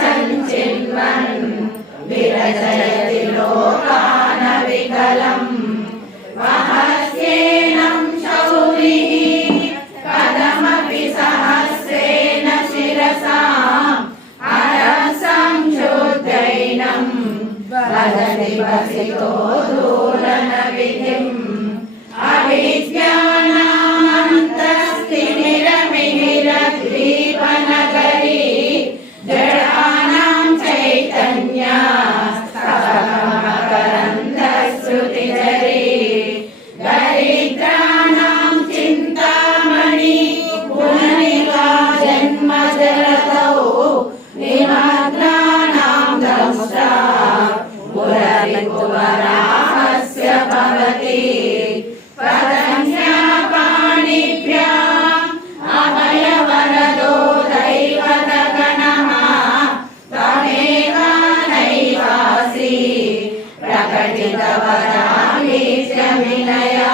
सञ्चिन्वन् विरचयति लोकान विकलम् महस्येनं शौरिः कथमपि सहस्रेण शिरसाम् अरसंशोद्धैनम् वदति वसितो दूरनविधिम् उपरामस्य भवति प्रदन्यापाणिभ्याम् अभयवरदो दैवतगणः त्वमेवानैवासि प्रकटितवरालीश विनया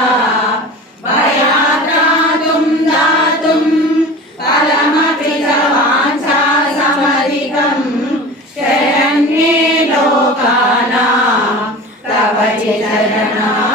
भजे शरणा